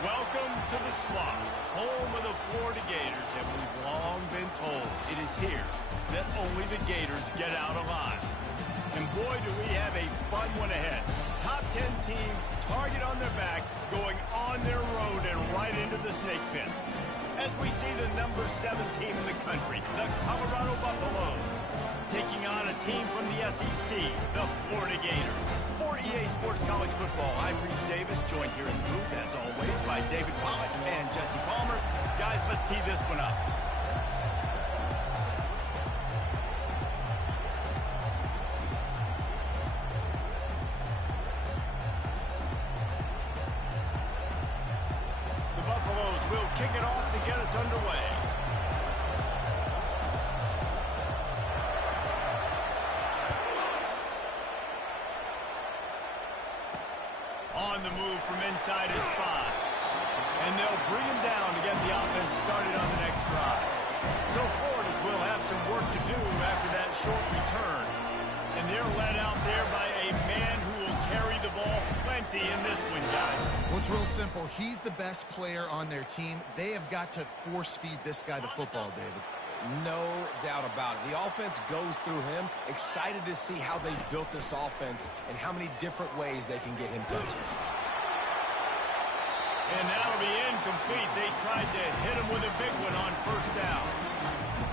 Welcome to the Swamp, home of the Florida Gators, and we've long been told it is here that only the Gators get out alive. And boy, do we have a fun one ahead. Top 10 team, target on their back, going on their road and right into the snake pit. As we see the number 7 team in the country, the Colorado Buffaloes, taking on a team from the SEC, the Florida Gators. For EA Sports College Football, I'm Reese Davis, joined here in the booth, as always, by David Pollack and Jesse Palmer. Guys, let's tee this one up. The Buffaloes will kick it off to get us underway. On the move from inside his spot. And they'll bring him down to get the offense started on the next drive. So Florida's will have some work to do after that short return. And they're led out there by a man who will carry the ball plenty in this one, guys. Well, it's real simple. He's the best player on their team. They have got to force-feed this guy the football, David. No doubt about it. The offense goes through him. Excited to see how they built this offense and how many different ways they can get him touches. And that'll be incomplete. They tried to hit him with a big one on first down.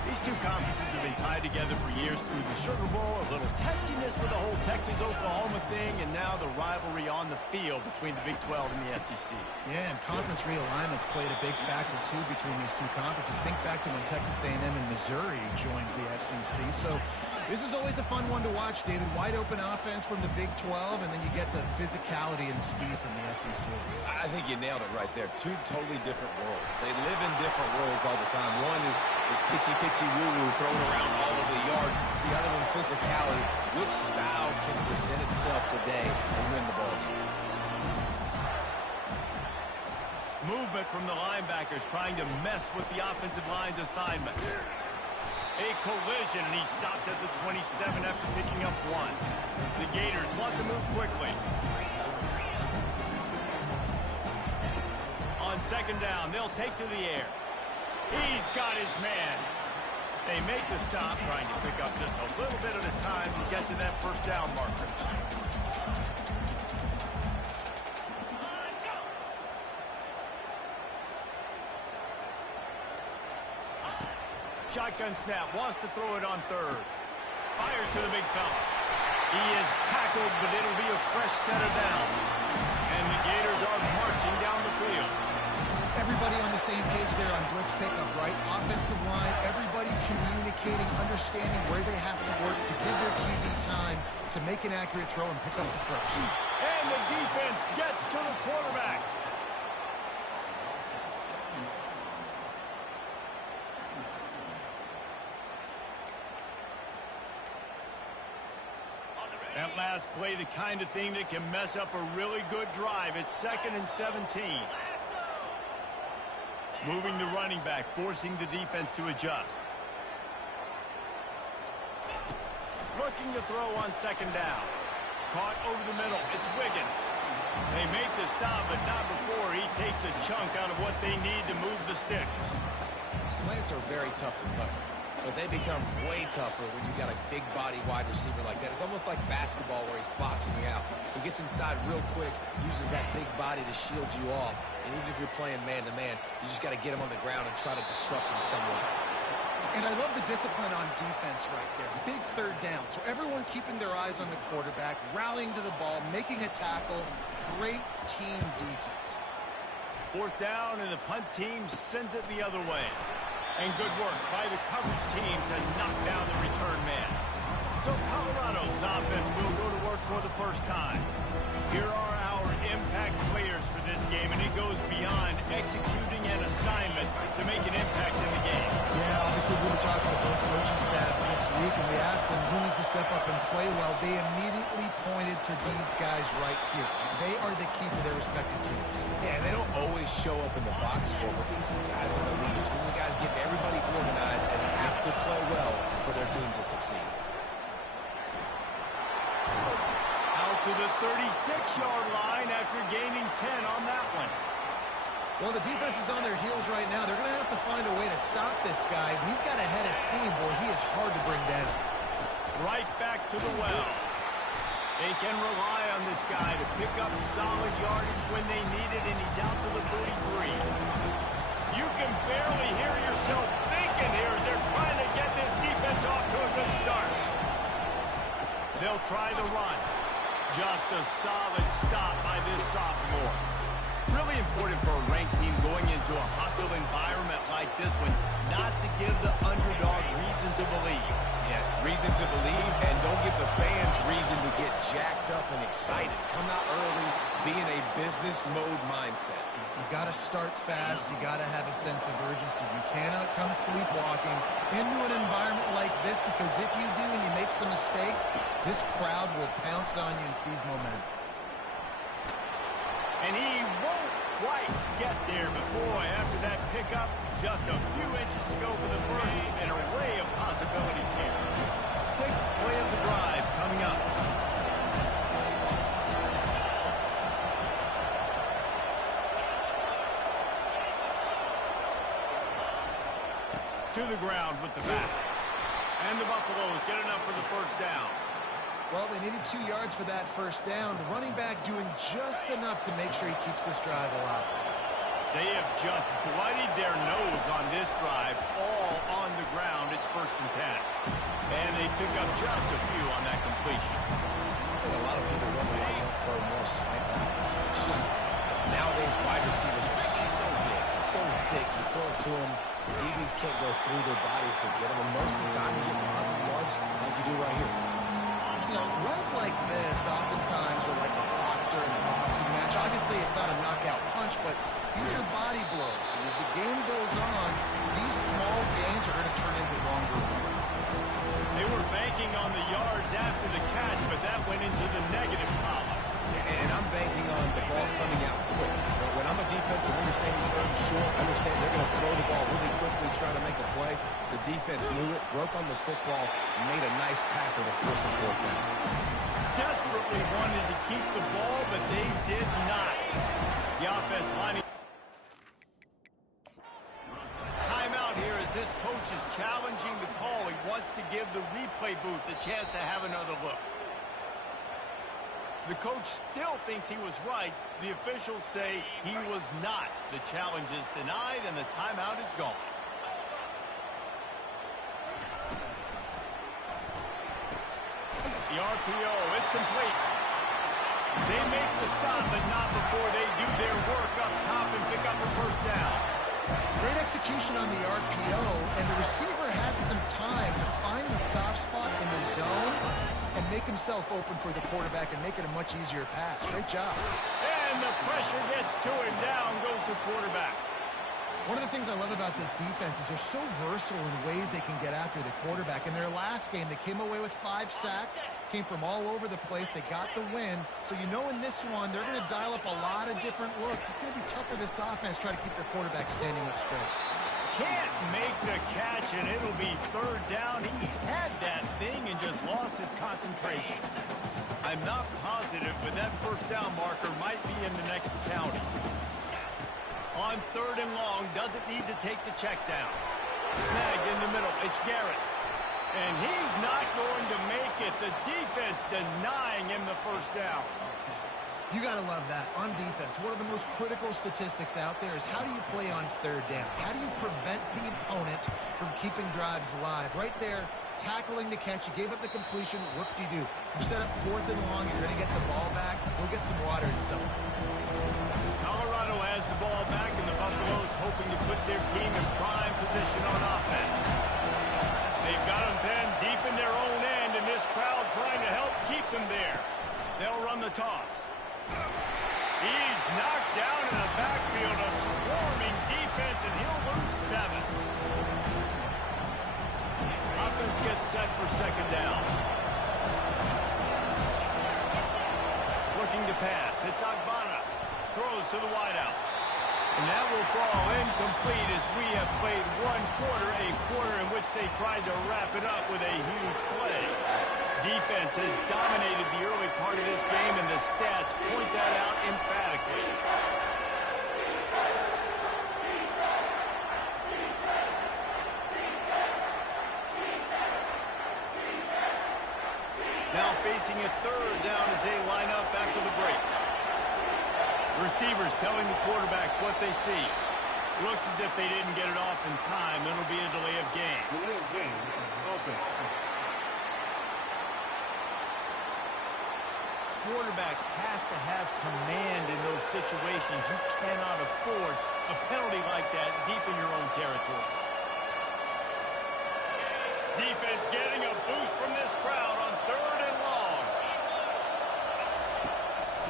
These two conferences have been tied together for years through the Sugar Bowl, a little testiness with the whole Texas-Oklahoma thing, and now the rivalry on the field between the Big 12 and the SEC. Yeah, and conference realignments played a big factor, too, between these two conferences. Think back to when Texas A&M and Missouri joined the SEC. So this is always a fun one to watch, David. Wide open offense from the Big 12, and then you get the physicality and the speed from the SEC. I think you nailed it right there. Two totally different worlds. They live in different worlds all the time. One is pitchy woo-woo, throwing around all over the yard. The other one, physicality. Which style can present itself today and win the ball game? Movement from the linebackers trying to mess with the offensive line's assignment. A collision, and he stopped at the 27 after picking up one. The Gators want to move quickly. On second down, they'll take to the air. He's got his man. They make the stop, trying to pick up just a little bit at a time to get to that first down marker. Shotgun snap, wants to throw it on third. Fires to the big fella. He is tackled, but it'll be a fresh set of downs. And the Gators are marching down the field. Everybody on the same page there on blitz pickup, right? Offensive line, everybody communicating, understanding where they have to work to give their QB time to make an accurate throw and pick up the first. And the defense gets to the quarterback. That last play, the kind of thing that can mess up a really good drive. It's 2nd and 17. Moving the running back, forcing the defense to adjust. Looking to throw on second down. Caught over the middle. It's Wiggins. They make the stop, but not before he takes a chunk out of what they need to move the sticks. Slants are very tough to cut, but they become way tougher when you've got a big body wide receiver like that. It's almost like basketball where he's boxing you out. He gets inside real quick, uses that big body to shield you off. And even if you're playing man-to-man, you just got to get him on the ground and try to disrupt him somewhat. And I love the discipline on defense right there. Big third down. So everyone keeping their eyes on the quarterback, rallying to the ball, making a tackle. Great team defense. Fourth down, and the punt team sends it the other way. And good work by the coverage team to knock down the return man. So Colorado's offense will go to work for the first time. Here are our impact players for this game, and it goes beyond executing an assignment to make an impact in the game. Yeah, obviously we were talking to both coaching staffs this week, and we asked them who needs to step up and play well. They immediately pointed to these guys right here. They are the key to their respective teams. Yeah, and they don't always show up in the box score, but these are the guys in the leaders. These are the guys getting everybody organized and have to play well for their team to succeed. Out to the 36-yard line after gaining 10 on that one. Well, the defense is on their heels right now. They're going to have to find a way to stop this guy. He's got a head of steam. Boy, he is hard to bring down. Right back to the well. They can rely on this guy to pick up solid yardage when they need it, and he's out to the 43. You can barely hear yourself thinking here as they're trying to get this defense off to a good start. They'll try the run. Just a solid stop by this sophomore. Really important for a ranked team going into a hostile environment like this one, not to give the underdog reason to believe. Yes, reason to believe, and don't give the fans reason to get jacked up and excited. Come out early, be in a business mode mindset. You got to start fast. You got to have a sense of urgency. You cannot come sleepwalking into an environment like this, because if you do and you make some mistakes, this crowd will pounce on you and seize momentum. And he won't quite get there, but boy, after that pickup, just a few inches to go for the first. An array of possibilities here. Sixth play of the drive coming up. To the ground with the bat. And the Buffaloes get enough for the first down. Well, they needed 2 yards for that first down. The running back doing just enough to make sure he keeps this drive alive. They have just bloodied their nose on this drive, all on the ground. It's 1st and 10. And they pick up just a few on that completion. I think a lot of people want to line up for more slant routes. It's just nowadays wide receivers are so big, so thick. You throw it to them, DBs can't go through their bodies to get them. And most of the time you get positive yards like you do right here. You know, runs like this oftentimes are like a boxer in a boxing match. Obviously, it's not a knockout punch, but these are body blows. And as the game goes on, these small gains are going to turn into longer ones. They were banking on the yards after the catch, but that went into the negative column. And I'm banking on the ball coming out quick. But when I'm a defensive understanding third and short, understand they're going to throw the ball really quickly, trying to make a play. The defense knew it, broke on the football, made a nice tackle to force a fourth down. Desperately wanted to keep the ball, but they did not. The offense lining. Timeout here as this coach is challenging the call. He wants to give the replay booth a chance to have another look. The coach still thinks he was right. The officials say he was not. The challenge is denied, and the timeout is gone. The RPO, it's complete. They make the stop, but not before they do their work up top and pick up a first down. Great execution on the RPO, and the receiver had some time to find the soft spot in the zone and make himself open for the quarterback and make it a much easier pass. Great job. And the pressure gets to him. Down goes the quarterback. One of the things I love about this defense is they're so versatile in ways they can get after the quarterback. In their last game, they came away with 5 sacks, came from all over the place. They got the win. So you know in this one, they're going to dial up a lot of different looks. It's going to be tough for this offense try to keep their quarterback standing up straight. Can't make the catch, and it'll be 3rd down. He had that thing and just lost his concentration. I'm not positive, but that first down marker might be in the next county. On 3rd and long, doesn't need to take the check down. Snagged in the middle. It's Garrett. And he's not going to make it. The defense denying him the first down. You got to love that. On defense, one of the most critical statistics out there is how do you play on 3rd down? How do you prevent the opponent from keeping drives alive? Right there, tackling the catch. You gave up the completion. Whoop-de-doo. You set up 4th and long. You're going to get the ball back. Go get some water and something. Colorado has the ball back, and the Buffaloes hoping to put their team in prime position on offense. They've got them then deep in their own end, and this crowd trying to help keep them there. They'll run the toss. He's knocked down in the backfield, a swarming defense, and he'll lose 7. Offense gets set for 2nd down. Looking to pass. It's Agbana. Throws to the wideout. And that will fall incomplete as we have played 1 quarter, a quarter in which they tried to wrap it up with a huge play. Defense has dominated the early part of this game, and the stats point that out emphatically. Now facing a third down as they line up after the break. Receivers telling the quarterback what they see. Looks as if they didn't get it off in time. It'll be a delay of game. Delay of game. Offense. Quarterback has to have command in those situations. You cannot afford a penalty like that deep in your own territory. Defense getting a boost from this crowd on third and long.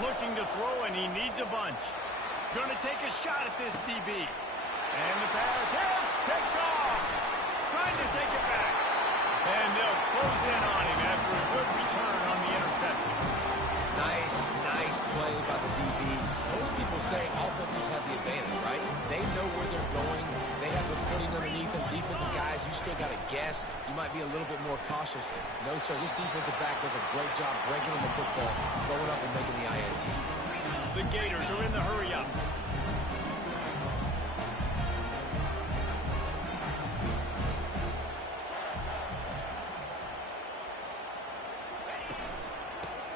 Looking to throw, and he needs a bunch. Going to take a shot at this DB. And the pass hits, picked off. Trying to take it back. And they'll close in on him after a good return on the interception. Nice play by the DB. Most people say offenses have the advantage, right? They know where they're going. They have the footing underneath them. Defensive guys, you still got to guess. You might be a little bit more cautious. No, sir, this defensive back does a great job breaking on the football, going up and making the INT. The Gators are in the hurry up.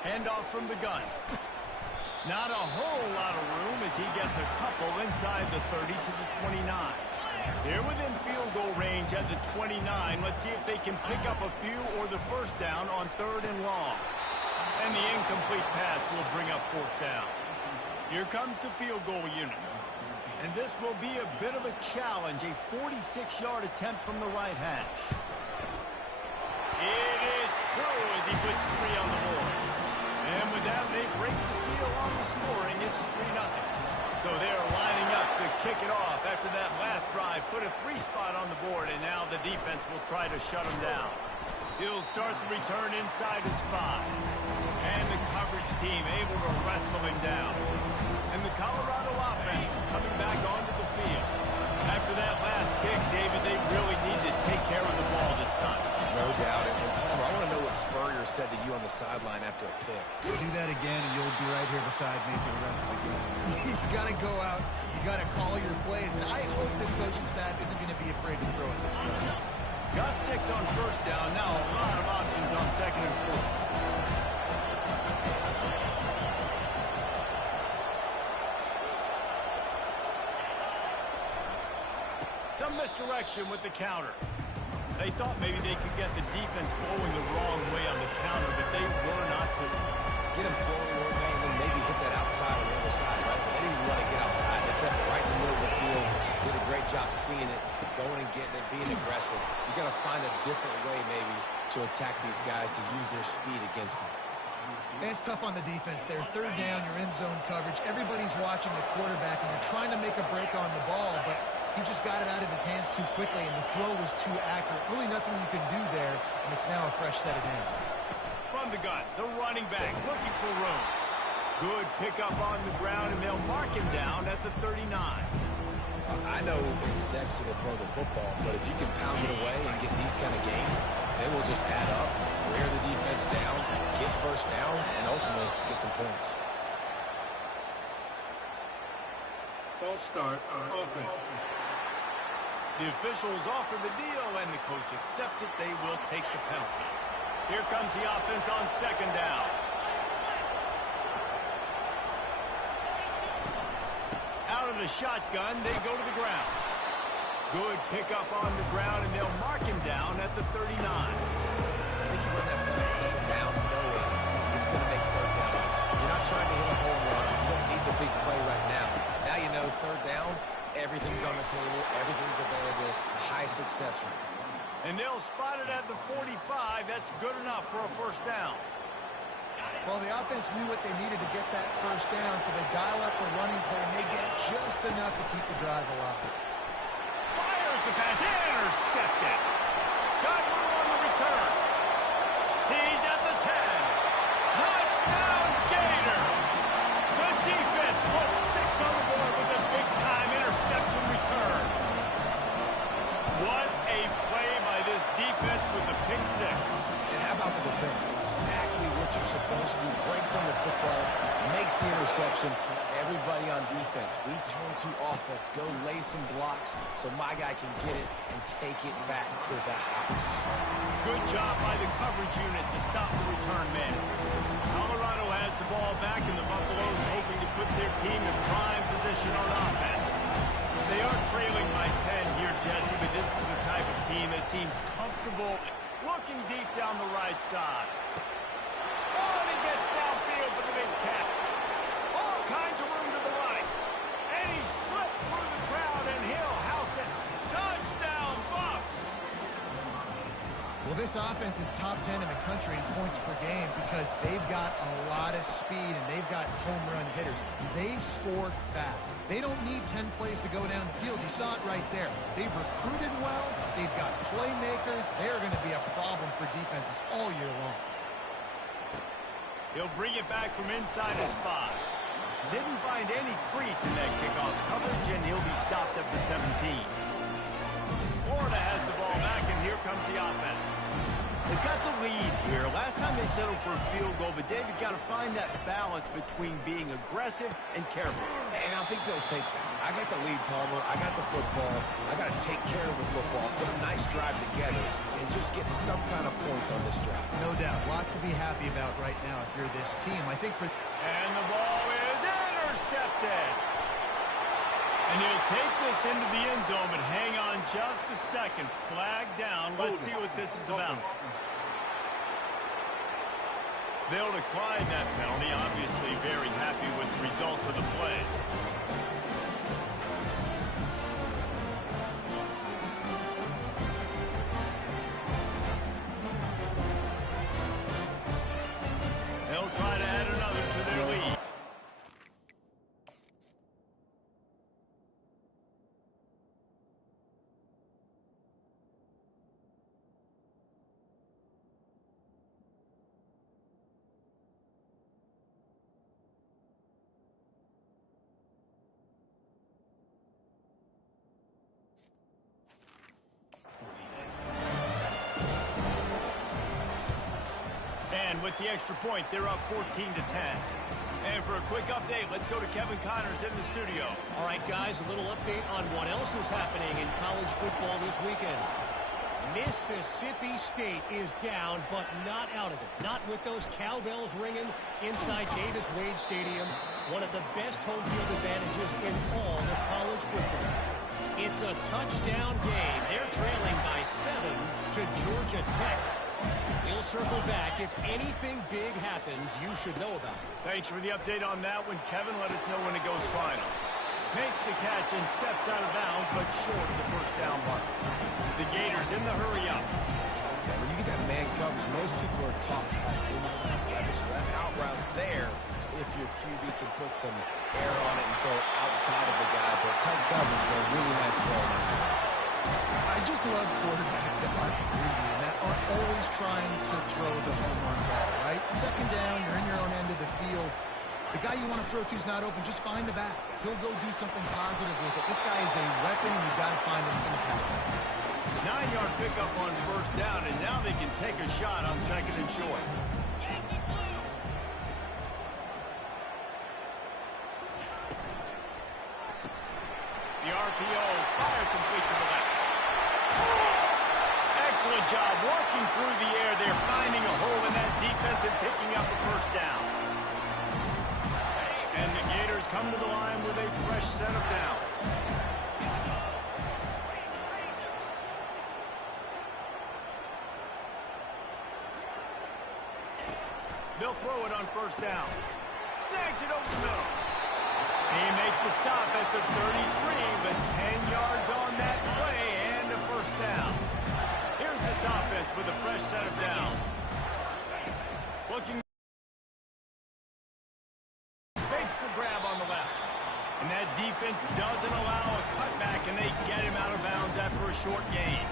Handoff from the gun. Not a whole lot of room as he gets a couple inside the 30 to the 29. They're within field goal range at the 29. Let's see if they can pick up a few or the first down on third and long. And the incomplete pass will bring up fourth down. Here comes the field goal unit. And this will be a bit of a challenge, a 46-yard attempt from the right hash. It is true as he puts 3 on the board. And with that, they break the seal on the scoring. It's 3-0. So they're lining up to kick it off after that last drive. Put a 3 spot on the board, and now the defense will try to shut them down. He'll start the return inside his 5. And the coverage team able to wrestle him down. And the Colorado offense is coming back onto the field. After that last pick, David, they really need to take care of the ball this time. No doubt. And Palmer, I want to know what Spurrier said to you on the sideline after a pick. Do that again, and you'll be right here beside me for the rest of the game. You got to go out. You got to call your plays. And I hope this coaching staff isn't going to be afraid to throw it this way. Got 6 on first down. Now a lot of options on second and 4. Some misdirection with the counter. They thought maybe they could get the defense flowing the wrong way on the counter, but they were not fooled. Get them flowing one way and then maybe hit that outside on the other side, right? But they didn't even let it get outside. They kept it right in the middle of the field. Did a great job seeing it, going and getting it, being aggressive. You got to find a different way maybe to attack these guys, to use their speed against them. It's tough on the defense there. Third down, you're in zone coverage. Everybody's watching the quarterback, and you're trying to make a break on the ball, but he just got it out of his hands too quickly, and the throw was too accurate. Really nothing you can do there, and it's now a fresh set of downs. From the gun, the running back looking for room. Good pickup on the ground, and they'll mark him down at the 39. I know it's sexy to throw the football, but if you can pound it away and get these kind of gains, they will just add up, wear the defense down, get first downs, and ultimately get some points. False start on offense. The officials offer the deal, and the coach accepts it. They will take the penalty. Here comes the offense on second down. Out of the shotgun, they go to the ground. Good pickup on the ground, and they'll mark him down at the 39. I think you run that play second down knowing it's going to make third down easy. You're not trying to hit a home run. You don't need the big play right now. Now you know third down, everything's on the table, everything's available, high success rate. And they'll spot it at the 45. That's good enough for a first down. Well, the offense knew what they needed to get that first down, so they dial up the running play, and they get just enough to keep the drive alive. Fires the pass, intercepted. Got room on the return. He's at the 10. Touchdown, Gator. The defense puts 6 on the board with a big-time interception return. What a play by this defense with the pick 6. And how about the defender? Exactly what you're supposed to do. Breaks on the football, makes the interception. interception. Everybody on defense, we turn to offense. Go lay some blocks so my guy can get it and take it back to the house. Good job by the coverage unit to stop the return man. Colorado has the ball back, and the Buffaloes hoping to put their team in prime position on offense. They are trailing by 10 here, Jesse, but this is the type of team that seems comfortable looking deep down the right side. Oh, and he gets downfield for the big catch. All kinds of room to the right. And he slipped through the crowd, and he'll house it. Touchdown, Buffs! Well, this offense is top 10 in the country in points per game because they've got a lot of speed and they've got home run hitters. They score fast. They don't need 10 plays to go down the field. You saw it right there. They've recruited well. They've got playmakers. They're going to be a problem for defenses all year long. He'll bring it back from inside his 5. Didn't find any crease in that kickoff coverage, and he'll be stopped at the 17. Florida has the ball back, and here comes the offense. They've got the lead here. Last time they settled for a field goal, but David got to find that balance between being aggressive and careful. And I think they'll take that. I got the lead, Palmer. I got the football. I got to take care of the football, put a nice drive together, and just get some kind of points on this drive. No doubt. Lots to be happy about right now if you're this team. I think for... And the ball is intercepted. And he'll take this into the end zone, but hang on just a second. Flag down. Let's see what this is about. They'll decline that penalty. Obviously very happy with the results of the play. They'll try to add another to their lead. And with the extra point, they're up 14-10. And for a quick update, let's go to Kevin Connors in the studio. All right, guys, a little update on what else is happening in college football this weekend. Mississippi State is down, but not out of it. Not with those cowbells ringing inside Davis-Wade Stadium, one of the best home field advantages in all of college football. It's a touchdown game. They're trailing by 7 to Georgia Tech. We'll circle back. If anything big happens, you should know about it. Thanks for the update on that one, Kevin. Let us know when it goes final. Makes the catch and steps out of bounds, but short of the first down mark. The Gators in the hurry up. Yeah, when you get that man coverage, most people are taught to have inside leverage. So that out route's there if your QB can put some air on it and throw it outside of the guy. But tight coverage, but a really nice throw now. I just love quarterbacks that aren't greedy and that aren't always trying to throw the home run ball, right? Second down, you're in your own end of the field. The guy you want to throw to is not open. Just find the back. He'll go do something positive with it. This guy is a weapon, and you've got to find him in the passing. 9-yard pickup on first down, and now they can take a shot on second and short. The RPO, fire complete to the left. Excellent job working through the air. They're finding a hole in that defense and picking up a first down. And the Gators come to the line with a fresh set of downs. They'll throw it on first down. Snags it over the middle. He makes the stop at the 33, but 10 yards on that play and a first down. Here's this offense with a fresh set of downs. Looking. Makes the grab on the left. And that defense doesn't allow a cutback, and they get him out of bounds after a short gain.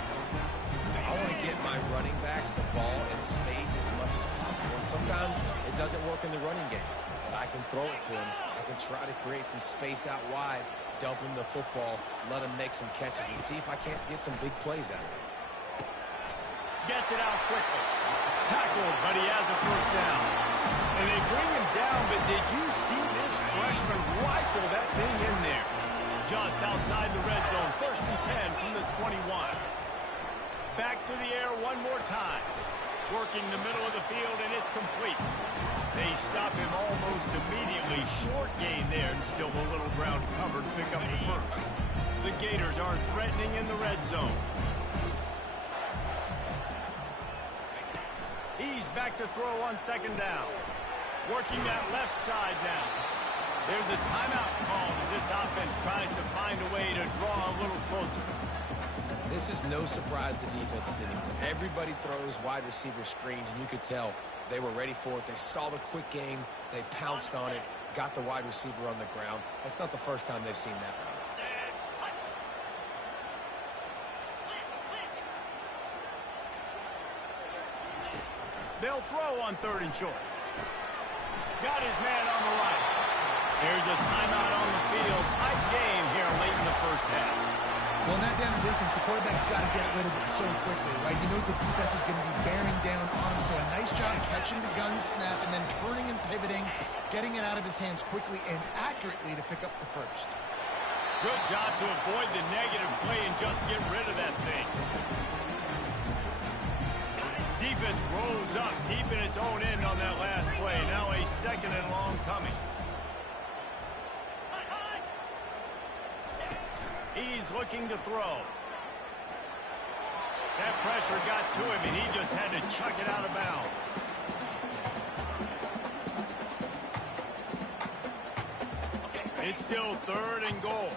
I want to get my running backs the ball in space as much as possible. And sometimes it doesn't work in the running game. But I can throw it to him. I can try to create some space out wide, dump him the football, let him make some catches, and see if I can't get some big plays out of it. Gets it out quickly. tackled, but he has a first down. And they bring him down, but did you see this freshman rifle that thing in there? Just outside the red zone, 1st and 10 from the 21. Back to the air one more time. Working the middle of the field, and it's complete. They stop him almost immediately. Short gain there, and still a little ground covered to pick up the first. The Gators are threatening in the red zone. He's back to throw on 2nd down. Working that left side now. There's a timeout called as this offense tries to find a way to draw a little closer. This is no surprise to defenses anymore. Everybody throws wide receiver screens, and you could tell they were ready for it. They saw the quick game. They pounced on it, got the wide receiver on the ground. That's not the first time they've seen that. They'll throw on 3rd and short. Got his man on the right. There's a timeout on the field. Tight game here late in the first half. Well, not down to distance. The quarterback's got to get rid of it so quickly, right? He knows the defense is going to be bearing down on him, so a nice job catching the gun snap and then turning and pivoting, getting it out of his hands quickly and accurately to pick up the first. Good job to avoid the negative play and just get rid of that thing. Defense rolls up deep in its own end on that last play. Now a 2nd and long coming. He's looking to throw. That pressure got to him, and he just had to chuck it out of bounds. It's still 3rd and goal.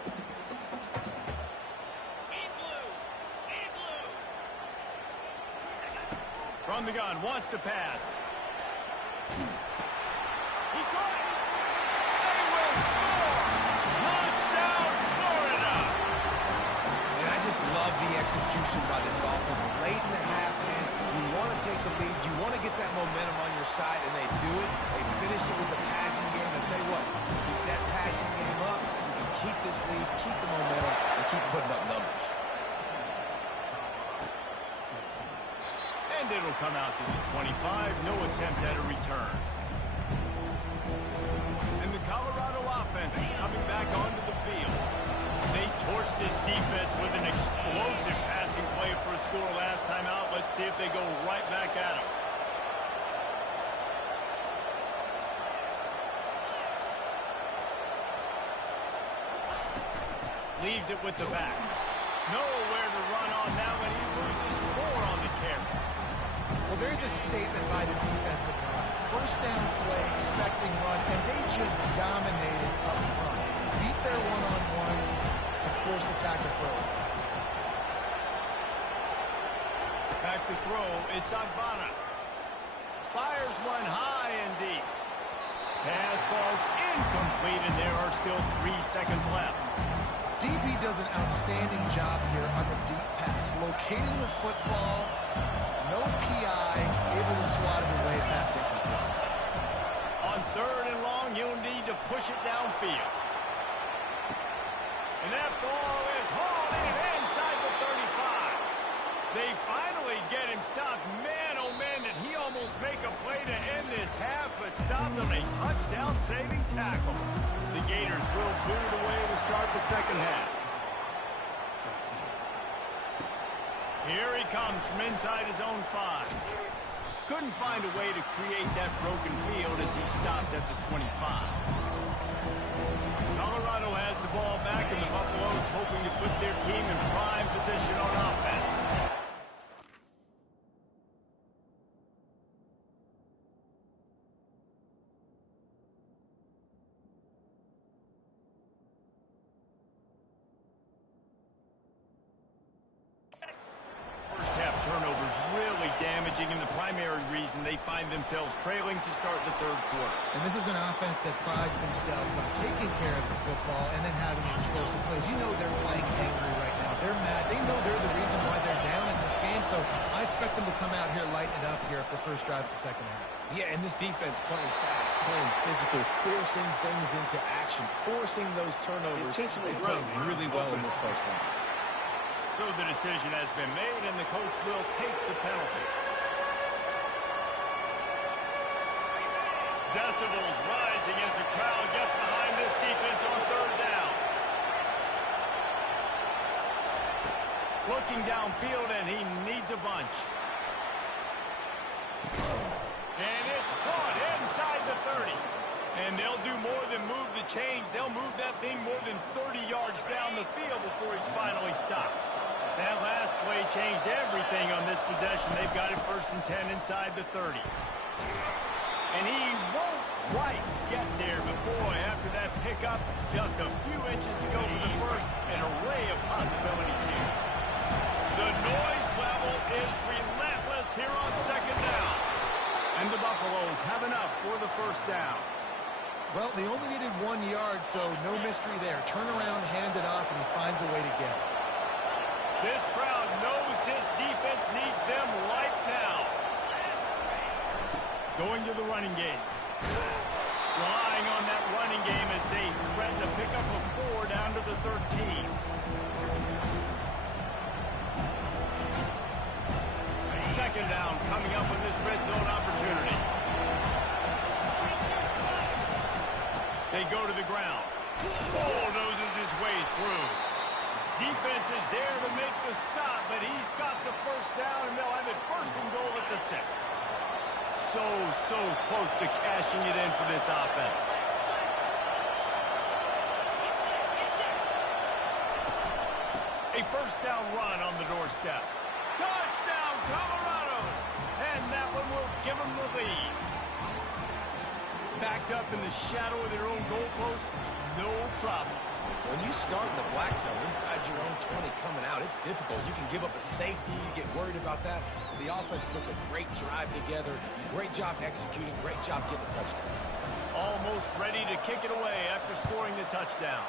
From the gun, wants to pass. He caught it. They will score. Touchdown, Florida. And I just love the execution by this offense. Late in the half, man, you want to take the lead. You want to get that momentum on your side, and they do it. They finish it with the passing game. I'll tell you what, keep that passing game up, and keep this lead, keep the momentum, and keep putting up numbers. And it'll come out to the 25. No attempt at a return. And the Colorado offense is coming back onto the field. They torched this defense with an explosive passing play for a score last time out. Let's see if they go right back at him. Leaves it with the back. Nowhere to run on that one. He loses 4 on the carry. Well, there's a statement by the defensive line. 1st down play, expecting run, and they just dominated up front. Beat their one-on-ones and forced the tackle throwaways. Back to throw, it's Agbana. Fires one high and deep. Pass falls incomplete, and there are still 3 seconds left. DB does an outstanding job here on the deep pass, locating the football, no PI, able to swat it away, pass incomplete. On 3rd and long, you'll need to push it downfield. And that ball is hauled in inside the 35. They finally get him stopped. Man, oh man, did he almost make a play to end this half, but stopped on a touchdown-saving tackle. The Gators will boot it away to start the 2nd half. Here he comes from inside his own 5. Couldn't find a way to create that broken field as he stopped at the 25. Colorado has the ball back, and the Buffaloes hoping to put their team in prime position on offense. First half turnovers really damaging, and the primary reason they find themselves trailing to start the 3rd quarter. And this is an offense that prides themselves on taking care of the football and then having explosive plays. You know they're playing angry right now. They're mad. They know they're the reason why they're down in this game, so I expect them to come out here, lighten it up here for the first drive of the 2nd half. Yeah, and this defense playing fast, playing physical, forcing things into action, forcing those turnovers. They played really well in this first half. So the decision has been made, and the coach will take the penalty. decibels rising as the crowd gets behind this defense on third down. Looking downfield, and he needs a bunch. And it's caught inside the 30. And they'll do more than move the chains. They'll move that thing more than 30 yards down the field before he's finally stopped. That last play changed everything on this possession. They've got it 1st and 10 inside the 30. And he won't quite get there, but boy, after that pickup, just a few inches to go for the first, an array of possibilities here. The noise level is relentless here on 2nd down. And the Buffaloes have enough for the 1st down. Well, they only needed 1 yard, so no mystery there. Turn around, hand it off, and he finds a way to get it. This crowd knows this defense needs them right now. Going to the running game. Relying on that running game as they threaten to pick up a 4 down to the 13. Second down coming up with this red zone opportunity. They go to the ground. Bulldozes his way through. Defense is there to make the stop, but he's got the 1st down, and they'll have it 1st and goal at the 6. So close to cashing it in for this offense. A 1st down run on the doorstep. Touchdown, Colorado! And that one will give them the lead. Backed up in the shadow of their own goalpost, no problem. When you start in the black zone inside your own 20 coming out, it's difficult. You can give up a safety. You get worried about that. The offense puts a great drive together. Great job executing. Great job getting a touchdown. Almost ready to kick it away after scoring the touchdown.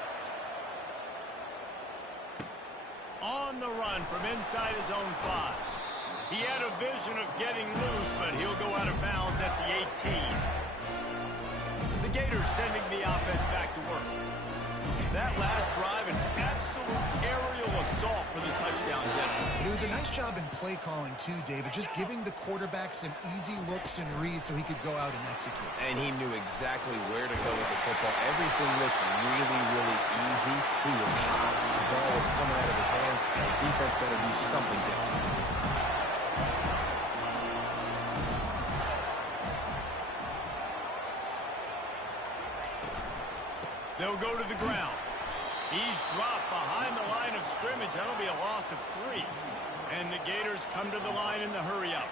On the run from inside his own 5. He had a vision of getting loose, but he'll go out of bounds at the 18. The Gators sending the offense back to work. That last drive, an absolute aerial assault for the touchdown, Jesse. It was a nice job in play calling, too, David, just giving the quarterback some easy looks and reads so he could go out and execute. And he knew exactly where to go with the football. Everything looked really, really easy. He was hot. The ball was coming out of his hands. The defense better do something different. They'll go to the ground. He's dropped behind the line of scrimmage. That'll be a loss of 3. And the Gators come to the line in the hurry-up.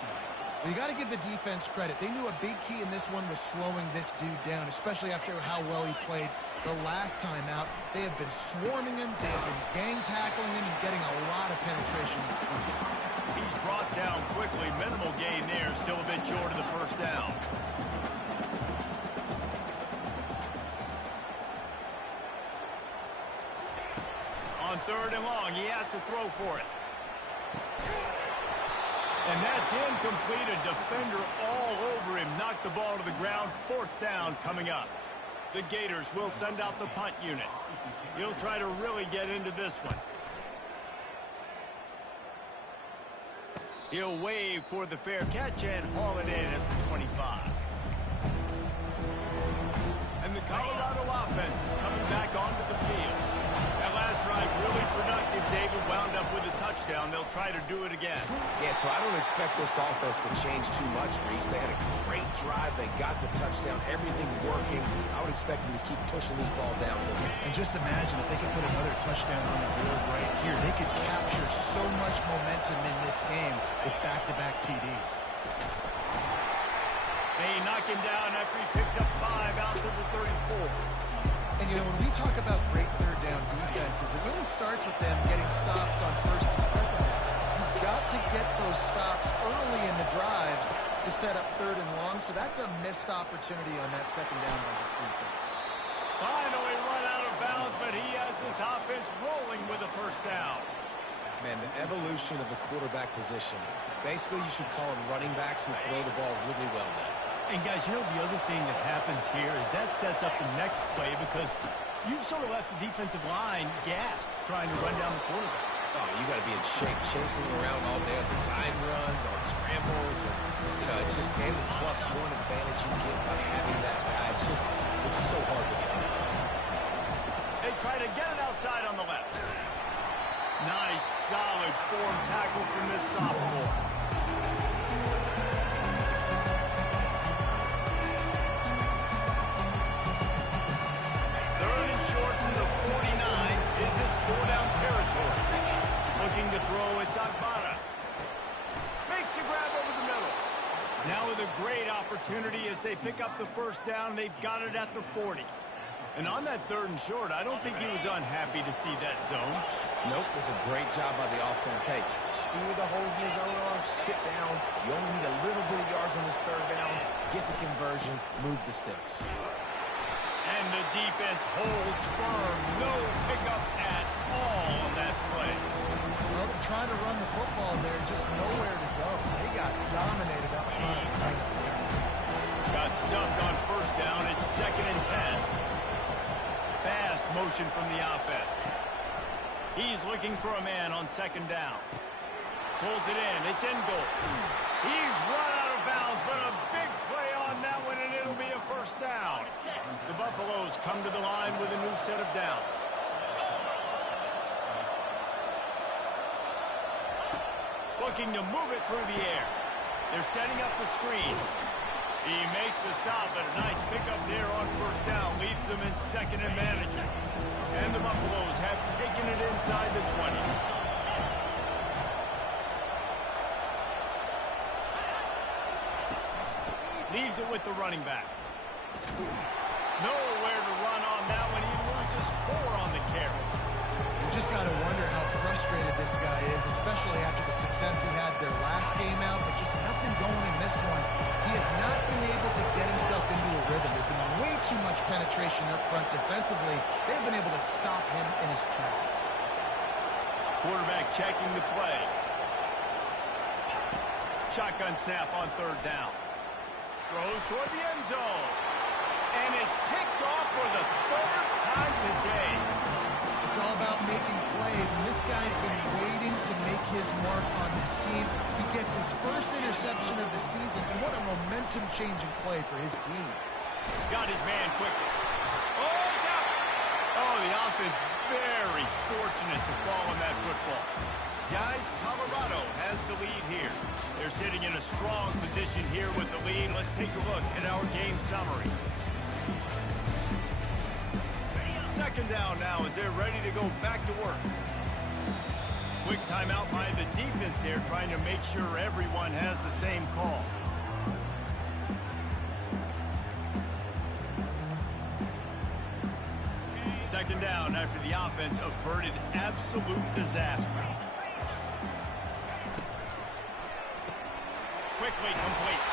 Well, you got to give the defense credit. They knew a big key in this one was slowing this dude down, especially after how well he played the last time out. They have been swarming him. They have been gang tackling him and getting a lot of penetration in the field. He's brought down quickly. Minimal gain there. Still a bit short of the 1st down. On 3rd and long, he has to throw for it. And that's incomplete. A defender all over him. Knocked the ball to the ground. 4th down coming up. The Gators will send out the punt unit. He'll try to really get into this one. He'll wave for the fair catch and haul it in at the 25. And the Colorado offense is coming back onto the field. That last drive really productive. David wound up with a touchdown. They'll try to do it again. Yeah, so I don't expect this offense to change too much, Reese. They had a great drive. They got the touchdown. Everything working. I would expect them to keep pushing this ball downhill. And just imagine if they could put another touchdown on the board right here. They could capture so much momentum in this game with back-to-back TDs. They knock him down after he picks up 5 out to the 34. And, you know, when we talk about great 3rd down defenses, it really starts with them getting stops on 1st and 2nd down. You've got to get those stops early in the drives to set up 3rd and long, so that's a missed opportunity on that 2nd down by this defense. Finally run out of bounds, but he has this offense rolling with a 1st down. Man, the evolution of the quarterback position. Basically, you should call them running backs who throw the ball really well now. And, guys, you know, the other thing that happens here is that sets up the next play because you've sort of left the defensive line gassed trying to run down the quarterback. Oh, you got to be in shape, chasing him around all day on design runs, on scrambles, and, you know, and the +1 advantage you get by having that guy. It's so hard to defend. They try to get it outside on the left. Nice, solid form tackle from this sophomore. Third and short from the 49. Is this 4-down territory? Looking to throw, it's Agbada. Makes the grab over the middle. Now with a great opportunity as they pick up the first down. They've got it at the 40. And on that third and short, I don't think he was unhappy to see that zone. Nope, it was a great job by the offense. Hey, see where the holes in the zone are? Sit down. You only need a little bit of yards on this third down. Get the conversion. Move the sticks. And the defense holds firm. No pickup at all on that play. Well, they're trying to run the football there, just nowhere to go. They got dominated up front. Got stuffed on first down. It's 2nd and 10. Fast motion from the offense. He's looking for a man on 2nd down. Pulls it in. It's in goal. He's run out of bounds, but a big play on that one, and it'll be a first down. The Buffaloes come to the line with a new set of downs. Looking to move it through the air. They're setting up the screen. He makes the stop, but a nice pickup there on first down. Leaves them in 2nd and management. And the Buffaloes have taken it inside the 20. Leaves it with the running back. Nowhere to run on that one. He loses 4 on the carry. You just got to wonder how frustrated this guy is, especially after the success he had their last game out, but just nothing going in this one. He has not been able to get himself into a rhythm. There's been way too much penetration up front defensively. They've been able to stop him in his tracks. Quarterback checking the play. Shotgun snap on 3rd down. Throws toward the end zone. And it's picked off for the 3rd time today. It's all about making plays, and this guy's been waiting to make his mark on this team. He gets his first interception of the season, and what a momentum-changing play for his team. Got his man quickly. Oh, it's out! Oh, the offense very fortunate to fall on that football. Guys, Colorado has the lead here. They're sitting in a strong position here with the lead. Let's take a look at our game summary. 2nd down now as they're ready to go back to work. Quick timeout by the defense there, trying to make sure everyone has the same call. Second down after the offense averted absolute disaster. Quickly complete.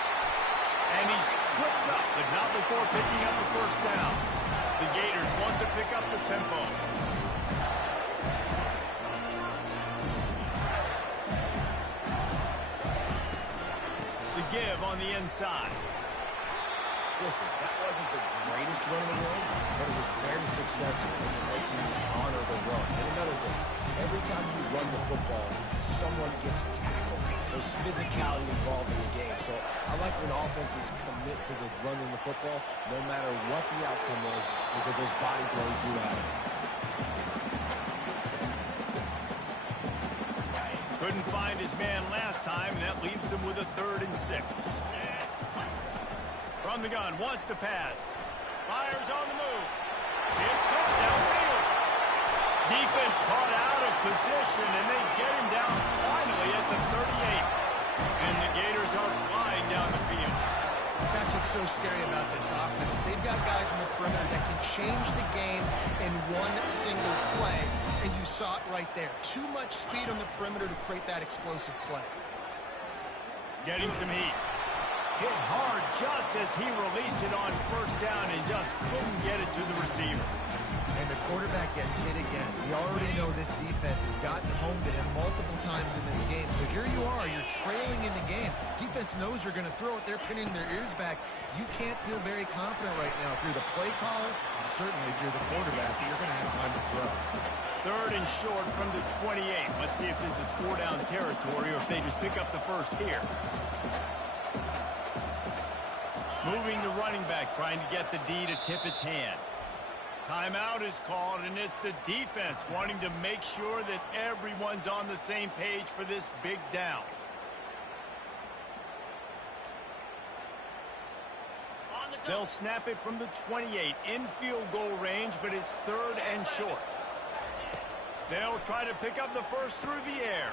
And he's tripped up, but not before picking up the first down. The Gators want to pick up the tempo. The give on the inside. Listen, that wasn't the greatest run in the world, but it was very successful in making you honor the run. And another thing, every time you run the football, someone gets tackled. There's physicality involved in the game. So I like when offenses commit to the running the football, no matter what the outcome is, because those body blows do happen. Couldn't find his man last time, and that leaves him with a 3rd and 6. From the gun, wants to pass. Fires on the move. It's caught downfield. Defense caught out of position, and they get him down finally at the 38. And the Gators are flying down the field. That's what's so scary about this offense. They've got guys on the perimeter that can change the game in one single play, and you saw it right there. Too much speed on the perimeter to create that explosive play. Getting some heat. Hit hard just as he released it on first down and just couldn't get it to the receiver. And the quarterback gets hit again. We already know this defense has gotten home to him multiple times in this game. So here you are, you're trailing in the game. Defense knows you're going to throw it. They're pinning their ears back. You can't feel very confident right now. If you're the play caller, certainly if you're the quarterback, you're going to have time to throw. 3rd and short from the 28. Let's see if this is 4-down territory or if they just pick up the first here. Moving the running back, trying to get the D to tip its hand. Timeout is called, and it's the defense wanting to make sure that everyone's on the same page for this big down. They'll snap it from the 28 in field goal range, but it's 3rd and short. They'll try to pick up the first through the air.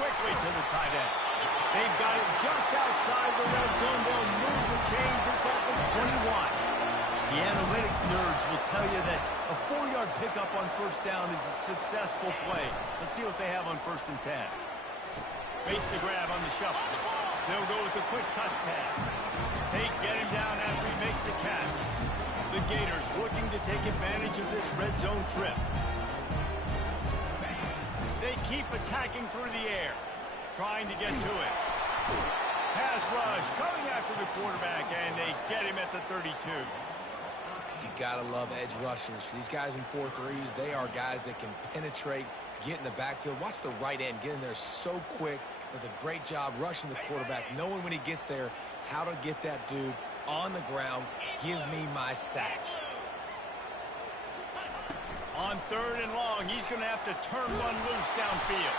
Quickly to the tight end. They've got it just outside the red zone. They'll move the chains. It's at the 21. The analytics nerds will tell you that a 4-yard pickup on first down is a successful play. Let's see what they have on 1st and 10. Makes the grab on the shuffle. They'll go with a quick touch pass. They get him down after he makes the catch. The Gators looking to take advantage of this red zone trip. They keep attacking through the air, trying to get to it. Pass rush coming after the quarterback, and they get him at the 32. You gotta love edge rushers. These guys in 4-3s, they are guys that can penetrate, get in the backfield. Watch the right end get in there so quick. Does a great job rushing the quarterback, knowing when he gets there how to get that dude on the ground. Give me my sack. On 3rd and long, he's going to have to turn one loose downfield.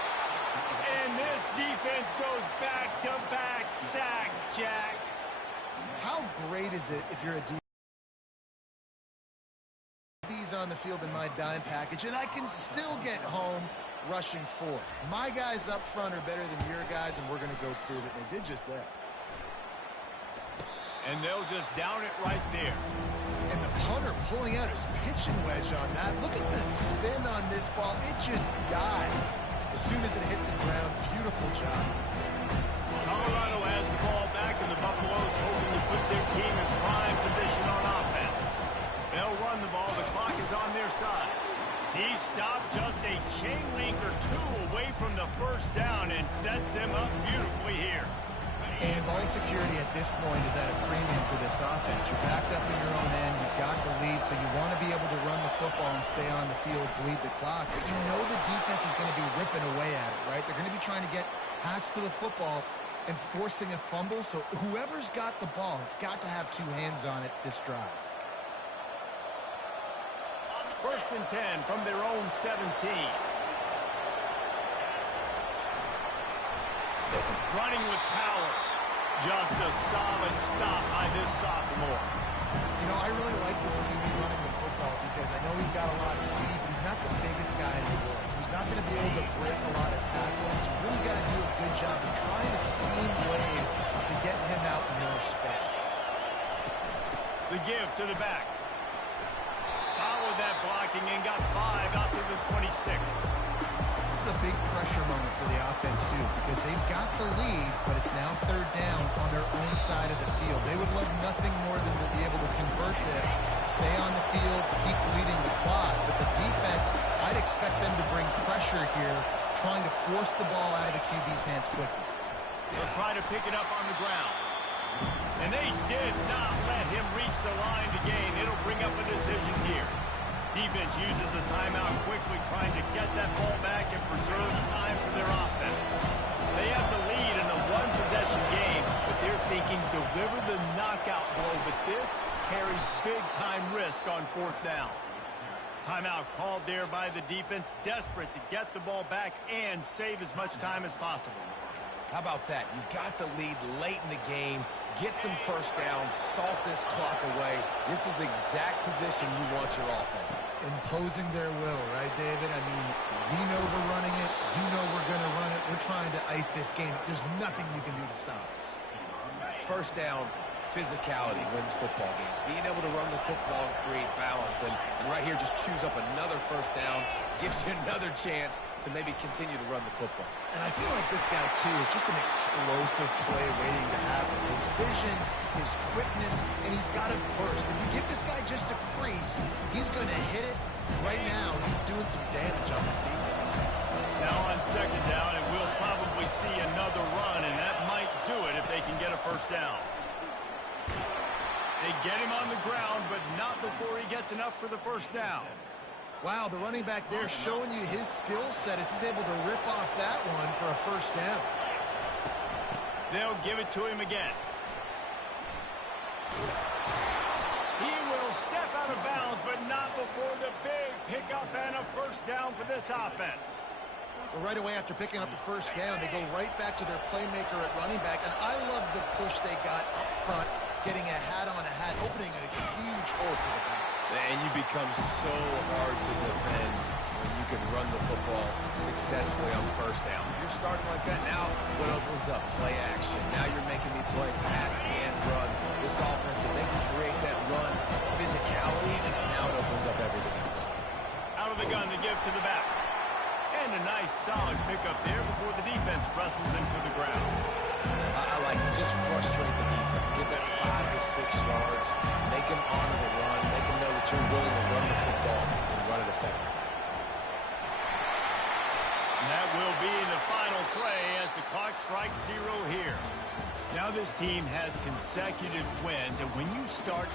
And this defense goes back-to-back sack, Jack. How great is it if you're a DB's on the field in my dime package, and I can still get home rushing 4. My guys up front are better than your guys, and we're going to go prove it. And they did just that. And they'll just down it right there. And the punter pulling out his pitching wedge on that. Look at the spin on this ball. It just died as soon as it hit the ground. Beautiful job. Colorado has the ball back, and the Buffaloes hoping to put their team in prime position on offense. They'll run the ball. The clock is on their side. He stopped just a chain link or 2 away from the first down and sets them up beautifully here. And ball security at this point is at a premium for this offense. You're backed up in your own end. You've got the lead, so you want to be able to run the football and stay on the field, bleed the clock. But you know the defense is going to be ripping away at it, right? They're going to be trying to get hats to the football and forcing a fumble. So whoever's got the ball has got to have 2 hands on it this drive. 1st and 10 from their own 17. Running with power. Just a solid stop by this sophomore. You know, I really like this QB running the football because I know he's got a lot of speed, but he's not the biggest guy in the world. So he's not going to be able to break a lot of tackles. So you really got to do a good job of trying to scheme ways to get him out in more space. The give to the back. Followed that blocking and got 5 out to the 26. This is a big pressure moment for the offense, too, because they've got the lead, but it's now 3rd down on their own side of the field. They would love nothing more than to be able to convert this, stay on the field, keep bleeding the clock. But the defense, I'd expect them to bring pressure here, trying to force the ball out of the QB's hands quickly. They'll try to pick it up on the ground. And they did not let him reach the line to gain. It'll bring up a decision here. Defense uses a timeout quickly, trying to get that ball back and preserve time for their offense. They have the lead in a 1-possession game, but they're thinking deliver the knockout blow. But this carries big-time risk on 4th down. Timeout called there by the defense, desperate to get the ball back and save as much time as possible. How about that? You got the lead late in the game. Get some first downs, salt this clock away. This is the exact position you want your offense in. Imposing their will, right, David? I mean, we know we're running it. You know we're going to run it. We're trying to ice this game. There's nothing you can do to stop us. First down, physicality wins football games. Being able to run the football and create balance. And right here, just choose up another first down. Gives you another chance to maybe continue to run the football. And I feel like this guy, too, is just an explosive play waiting to happen. His vision, his quickness, and he's got it burst. If you give this guy just a crease, he's going to hit it. Right now, he's doing some damage on this defense. Now on 2nd down, and we'll probably see another run, and that might do it if they can get a first down. They get him on the ground, but not before he gets enough for the first down. Wow, the running back there showing you his skill set as he's able to rip off that one for a first down. They'll give it to him again. He will step out of bounds, but not before the big pickup and a first down for this offense. Well, right away after picking up the first down, they go right back to their playmaker at running back. And I love the push they got up front, getting a hat-on-a-hat, opening a huge hole for the back. And you become so hard to defend when you can run the football successfully on first down. You're starting like that. Now what opens up? Play action. Now you're making me play pass and run. This offense, if they can create that run physicality, now it opens up everything else. Out of the gun to give to the back. And a nice solid pickup there before the defense wrestles him to the ground. I like it. Just frustrate the defense. Get that 5 to 6 yards. Make them honor the run. Make them know that you're willing to run the football and run it effectively. And that will be the final play as the clock strikes 0 here. Now this team has consecutive wins, and when you start